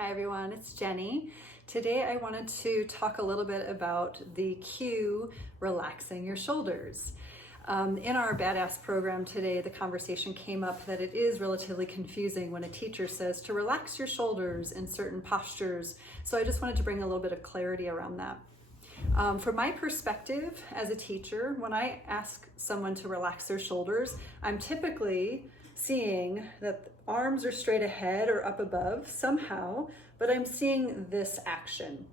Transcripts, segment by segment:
Hi everyone, it's Jenny. Today I wanted to talk a little bit about the cue relaxing your shoulders. In our Badass program today, the conversation came up that it is relatively confusing when a teacher says to relax your shoulders in certain postures. So I just wanted to bring a little bit of clarity around that. From my perspective as a teacher, when I ask someone to relax their shoulders, I'm typically seeing that the arms are straight ahead or up above somehow, but I'm seeing this action.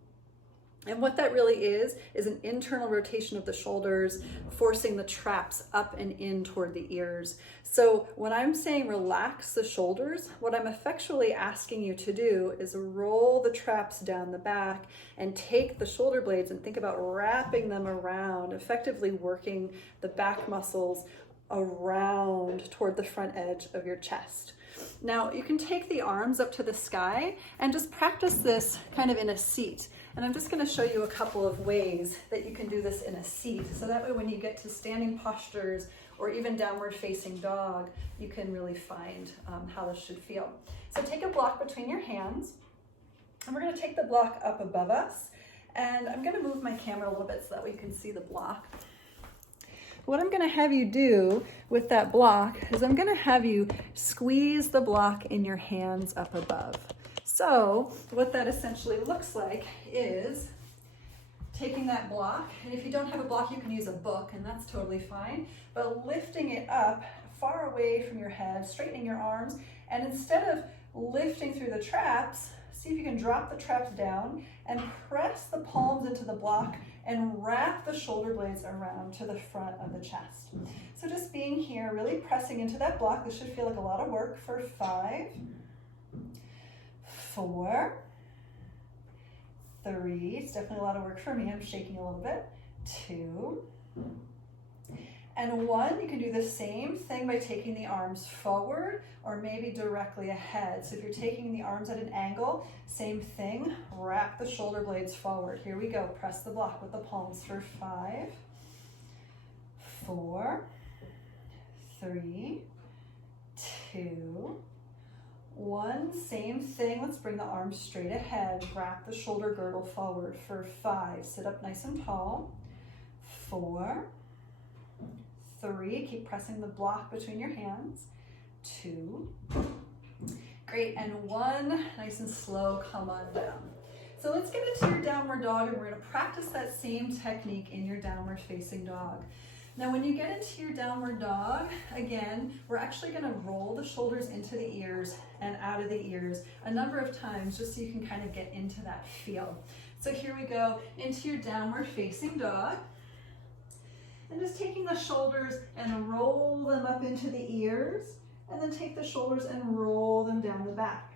And what that really is an internal rotation of the shoulders, forcing the traps up and in toward the ears. So when I'm saying relax the shoulders, what I'm effectually asking you to do is roll the traps down the back and take the shoulder blades and think about wrapping them around, effectively working the back muscles around toward the front edge of your chest. Now you can take the arms up to the sky and just practice this kind of in a seat. And I'm just going to show you a couple of ways that you can do this in a seat. So that way when you get to standing postures or even downward facing dog, you can really find how this should feel. So take a block between your hands and we're going to take the block up above us. And I'm going to move my camera a little bit so that way you can see the block. What I'm going to have you do with that block is I'm going to have you squeeze the block in your hands up above. So what that essentially looks like is taking that block, and if you don't have a block, you can use a book, and that's totally fine, but lifting it up far away from your head, straightening your arms, and instead of lifting through the traps, see if you can drop the traps down and press the palms into the block and wrap the shoulder blades around to the front of the chest. So just being here, really pressing into that block. This should feel like a lot of work for 5, 4, 3, it's definitely a lot of work for me, I'm shaking a little bit, 2, and 1. You can do the same thing by taking the arms forward or maybe directly ahead. So if you're taking the arms at an angle, same thing, wrap the shoulder blades forward. Here we go, press the block with the palms for 5, 4, 3, 2, 1, same thing. Let's bring the arms straight ahead. Wrap the shoulder girdle forward for 5. Sit up nice and tall. 4, 3. Keep pressing the block between your hands. 2. Great. And 1. Nice and slow. Come on down. So let's get into your downward dog, and we're going to practice that same technique in your downward facing dog. Now when you get into your downward dog, again, we're actually going to roll the shoulders into the ears and out of the ears a number of times just so you can kind of get into that feel. So here we go into your downward facing dog. And just taking the shoulders and roll them up into the ears, and then take the shoulders and roll them down the back.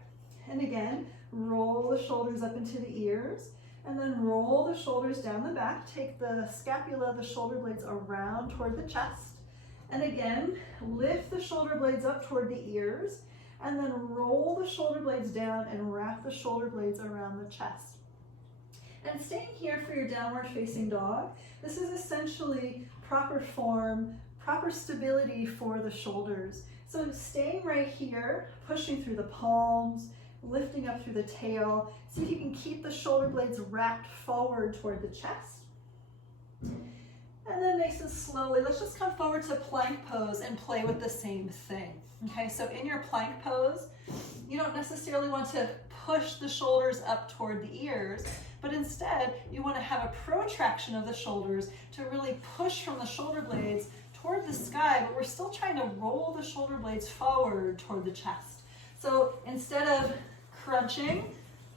And again, roll the shoulders up into the ears, and then roll the shoulders down the back. Take the scapula of the shoulder blades around toward the chest. And again, lift the shoulder blades up toward the ears, and then roll the shoulder blades down and wrap the shoulder blades around the chest. And staying here for your downward facing dog, this is essentially proper form, proper stability for the shoulders. So staying right here, pushing through the palms, lifting up through the tail. See if you can keep the shoulder blades wrapped forward toward the chest. And then nice and slowly, let's just come forward to plank pose and play with the same thing. Okay, so in your plank pose, you don't necessarily want to push the shoulders up toward the ears, but instead you want to have a protraction of the shoulders to really push from the shoulder blades toward the sky, but we're still trying to roll the shoulder blades forward toward the chest. So instead of crunching,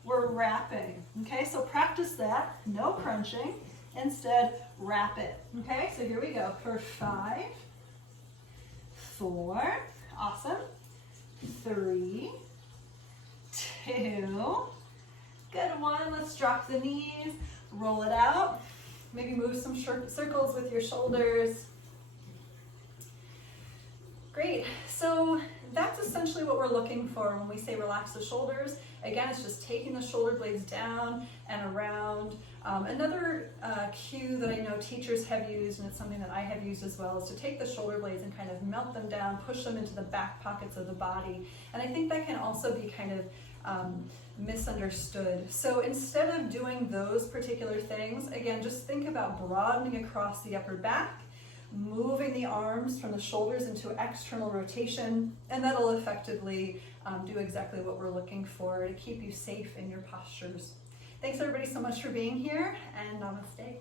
we're wrapping. Okay, so practice that, no crunching, instead wrap it. Okay, so here we go for 5, 4, awesome, 3, 2, good, 1. Let's drop the knees, roll it out, maybe move some circles with your shoulders. Great, so that's essentially what we're looking for when we say relax the shoulders. Again, it's just taking the shoulder blades down and around. Another cue that I know teachers have used, and it's something that I have used as well, is to take the shoulder blades and kind of melt them down, push them into the back pockets of the body. And I think that can also be kind of misunderstood. So instead of doing those particular things, again, just think about broadening across the upper back, moving the arms from the shoulders into external rotation, and that'll effectively do exactly what we're looking for to keep you safe in your postures. Thanks everybody so much for being here, and namaste.